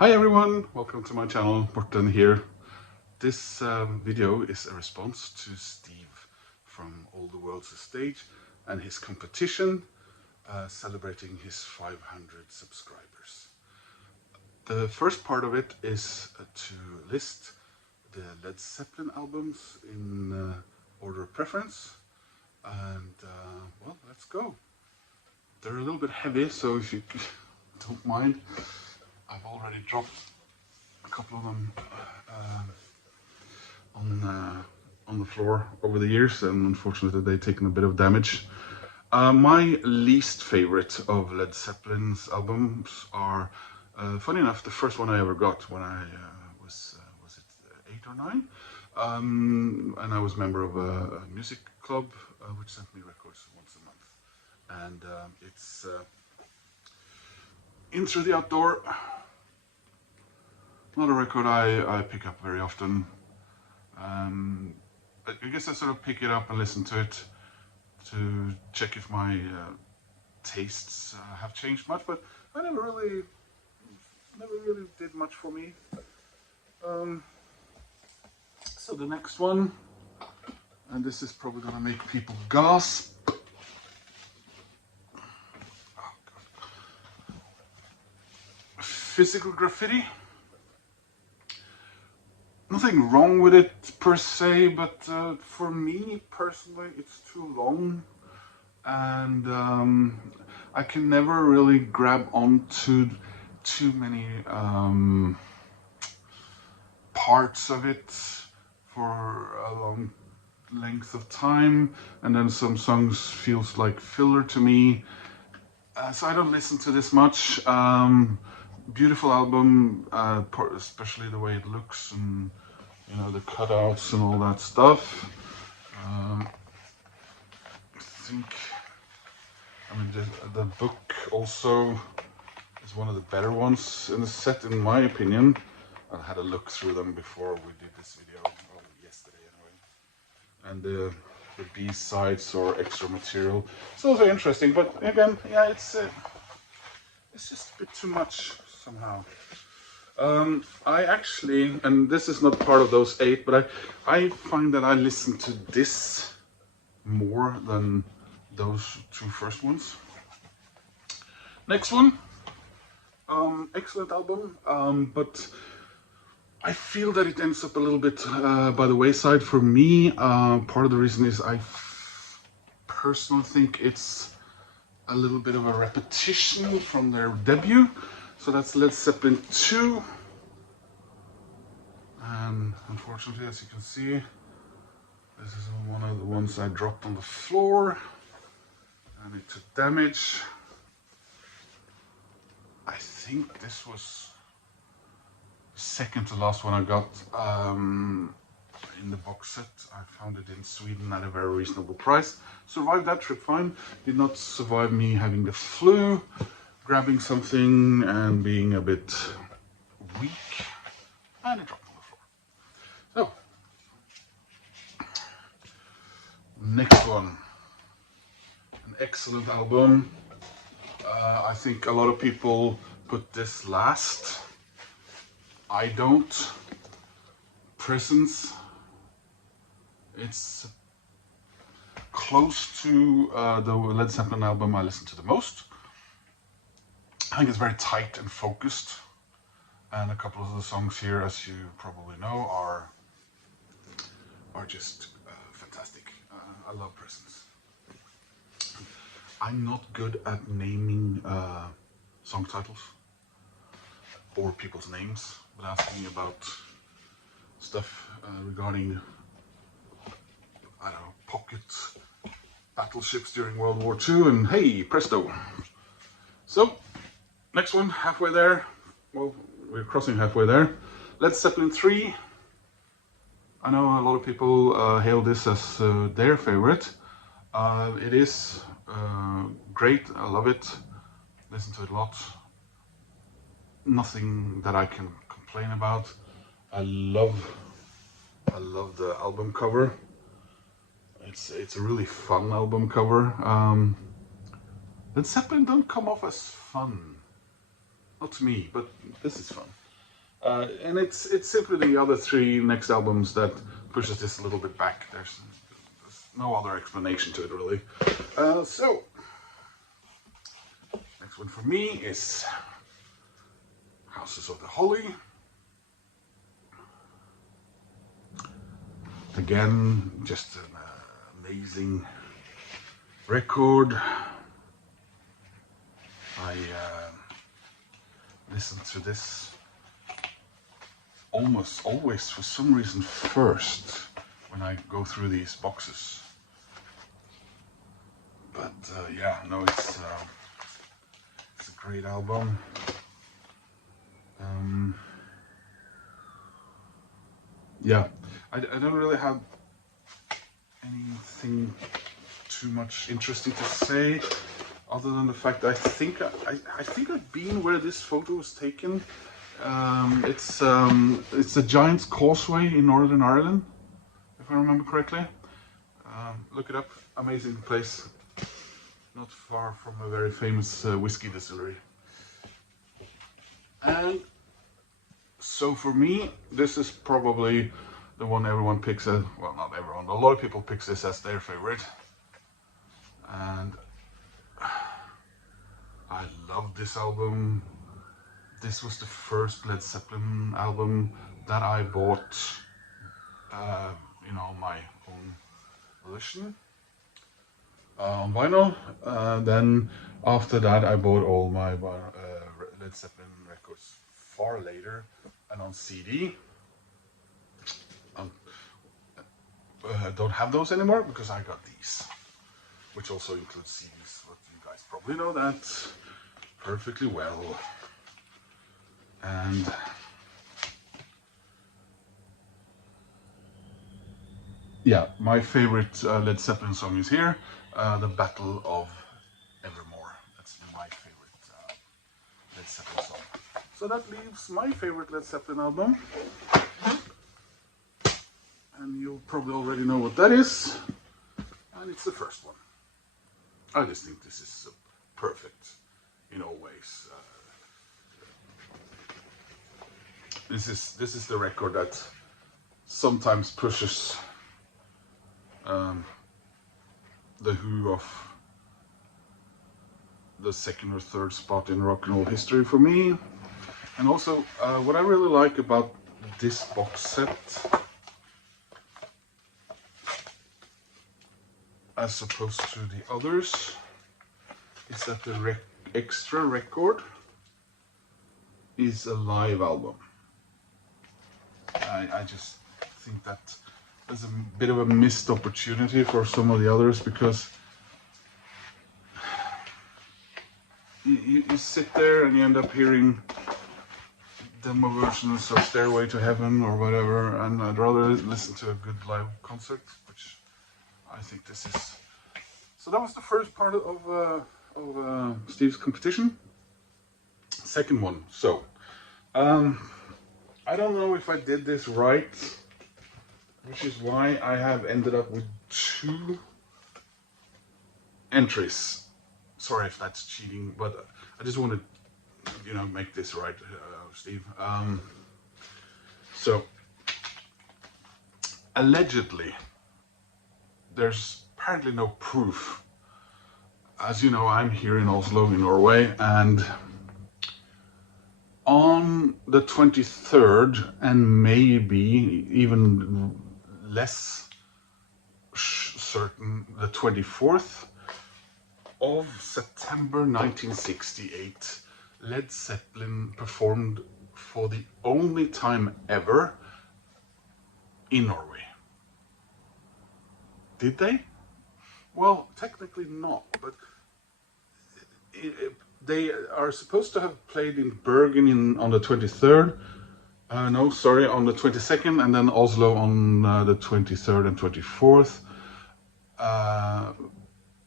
Hi everyone, welcome to my channel, Morten here. This video is a response to Steve from All the World's a Stage and his competition celebrating his 500 subscribers. The first part of it is to list the Led Zeppelin albums in order of preference, and well, let's go. They're a little bit heavy, so if you don't mind, I've already dropped a couple of them on the floor over the years, and unfortunately they've taken a bit of damage. My least favorite of Led Zeppelin's albums are, funny enough, the first one I ever got when I was it 8 or 9? And I was a member of a music club which sent me records once a month. And it's In Through the Outdoor. Not a record I pick up very often. I guess I sort of pick it up and listen to it to check if my tastes have changed much, but I never really did much for me. So the next one, and this is probably gonna make people gasp. Oh, God. Physical Graffiti. Nothing wrong with it per se, but for me personally it's too long, and I can never really grab onto too many parts of it for a long length of time, and then some songs feels like filler to me, so I don't listen to this much. Beautiful album, especially the way it looks, and you know, the cutouts and all that stuff. I mean, the book also is one of the better ones in the set, in my opinion. I had a look through them before we did this video, or yesterday anyway. And the B-sides or extra material, it's also interesting, but again, yeah, it's just a bit too much somehow. I actually, and this is not part of those 8, but I find that I listen to this more than those 2 first ones. Next one, excellent album, but I feel that it ends up a little bit by the wayside for me. Part of the reason is I personally think it's a little bit of a repetition from their debut. So that's Led Zeppelin 2. And unfortunately, as you can see, this is one of the ones I dropped on the floor and it took damage. I think this was the second to last one I got in the box set. I found it in Sweden at a very reasonable price. Survived that trip fine. Did not survive me having the flu, grabbing something and being a bit weak, and it dropped on the floor. So, next one, an excellent album. I think a lot of people put this last. I don't. Presence. It's close to the Led Zeppelin album I listen to the most. I think it's very tight and focused, and a couple of the songs here, as you probably know, are just fantastic. I love Presence. I'm not good at naming song titles or people's names, but asking me about stuff regarding, I don't know, pocket battleships during World War II, and hey, presto. So, next one, halfway there. Well, we're crossing halfway there. Led Zeppelin 3. I know a lot of people hail this as their favorite. It is great, I love it. Listen to it a lot. Nothing that I can complain about. I love the album cover. It's a really fun album cover. Led Zeppelin don't come off as fun. Not to me, but this is fun. And it's simply the other three next albums that pushes this a little bit back. There's no other explanation to it, really. So, next one for me is Houses of the Holy. Again, just an amazing record. I listen to this almost always, for some reason, first when I go through these boxes. But yeah, no, it's a great album. Yeah, I don't really have anything too much interesting to say, other than the fact that I think I've been where this photo was taken. It's the Giant's Causeway in Northern Ireland, if I remember correctly. Look it up. Amazing place. Not far from a very famous whiskey distillery. And so for me, this is probably the one everyone picks as, well, not everyone, but a lot of people pick this as their favorite. And I love this album. This was the first Led Zeppelin album that I bought, my own edition on vinyl. Then after that, I bought all my Led Zeppelin records far later and on CD. I don't have those anymore because I got these, which also includes CDs, but you guys probably know that perfectly well. And yeah, my favorite Led Zeppelin song is here, The Battle of Evermore. That's my favorite Led Zeppelin song. So that leaves my favorite Led Zeppelin album. And you'll probably already know what that is. And it's the first one. I just think this is perfect in all ways. This is the record that sometimes pushes the Who off the second or third spot in rock and roll history for me. And also, what I really like about this box set, as opposed to the others, is that the extra record is a live album. I just think that there's a bit of a missed opportunity for some of the others, because you sit there and you end up hearing demo versions of Stairway to Heaven or whatever, and I'd rather listen to a good live concert, which I think this is. So that was the first part of Steve's competition. Second one. So I don't know if I did this right, which is why I have ended up with 2 entries. Sorry if that's cheating, but I just want to, make this right, Steve. So, allegedly, there's apparently no proof. As you know, I'm here in Oslo, in Norway, and on the 23rd, and maybe even less certain, the 24th of September 1968, Led Zeppelin performed for the only time ever in Norway. Did they? Well, technically not, but they are supposed to have played in Bergen on the 23rd, on the 22nd, and then Oslo on the 23rd and 24th,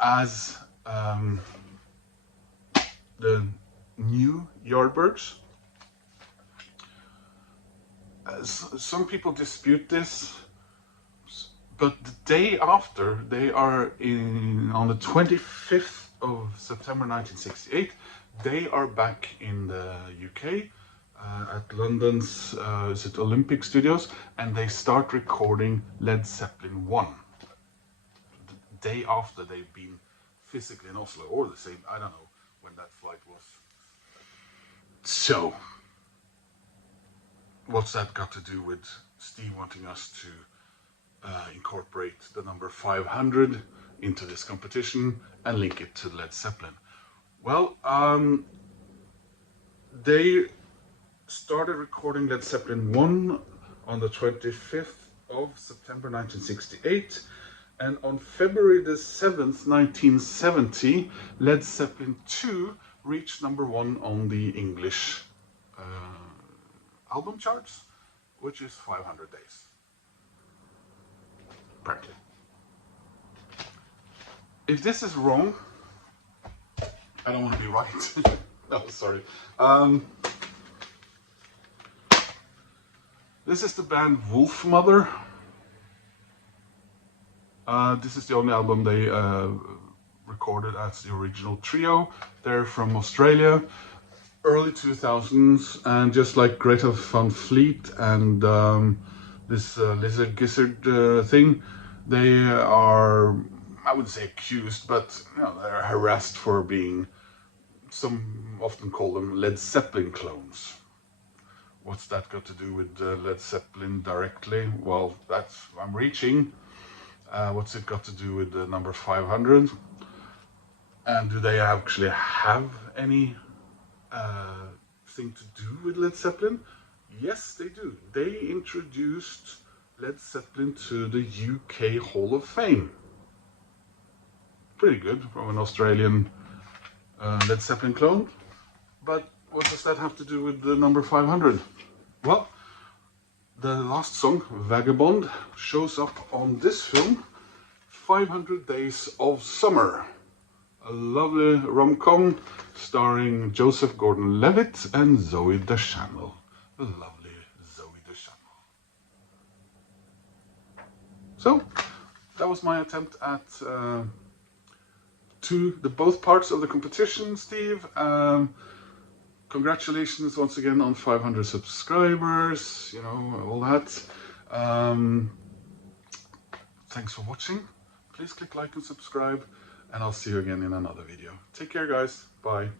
as the new Yardbirds. Some people dispute this, but the day after, they are on the 25th of September 1968, they are back in the UK at London's is it Olympic Studios, and they start recording Led Zeppelin 1 the day after they've been physically in Oslo, or the same, I don't know when that flight was. So, what's that got to do with Steve wanting us to incorporate the number 500 into this competition and link it to Led Zeppelin? Well, they started recording Led Zeppelin 1 on the 25th of September 1968, and on February the 7th, 1970, Led Zeppelin 2 reached number 1 on the English album charts, which is 500 days. Apparently. If this is wrong, I don't want to be right. No, sorry. This is the band Wolfmother. This is the only album they recorded as the original trio. They're from Australia, early 2000s, and just like Greta Van Fleet and this Lizard Gizzard thing, they are, I wouldn't say accused, but you know, they're harassed for being, some often call them Led Zeppelin clones. What's that got to do with Led Zeppelin directly? Well, that's, I'm reaching. What's it got to do with the number 500? And do they actually have any thing to do with Led Zeppelin? Yes, they do. They introduced Led Zeppelin to the UK Hall of Fame. Pretty good from an Australian Led Zeppelin clone. But what does that have to do with the number 500? Well, the last song, Vagabond, shows up on this film, 500 Days of Summer. A lovely rom-com starring Joseph Gordon-Levitt and Zooey Deschanel. The lovely Zooey Deschanel. So, that was my attempt at both parts of the competition, Steve. Congratulations once again on 500 subscribers, you know, all that. Thanks for watching. Please click like and subscribe, and I'll see you again in another video. Take care, guys. Bye.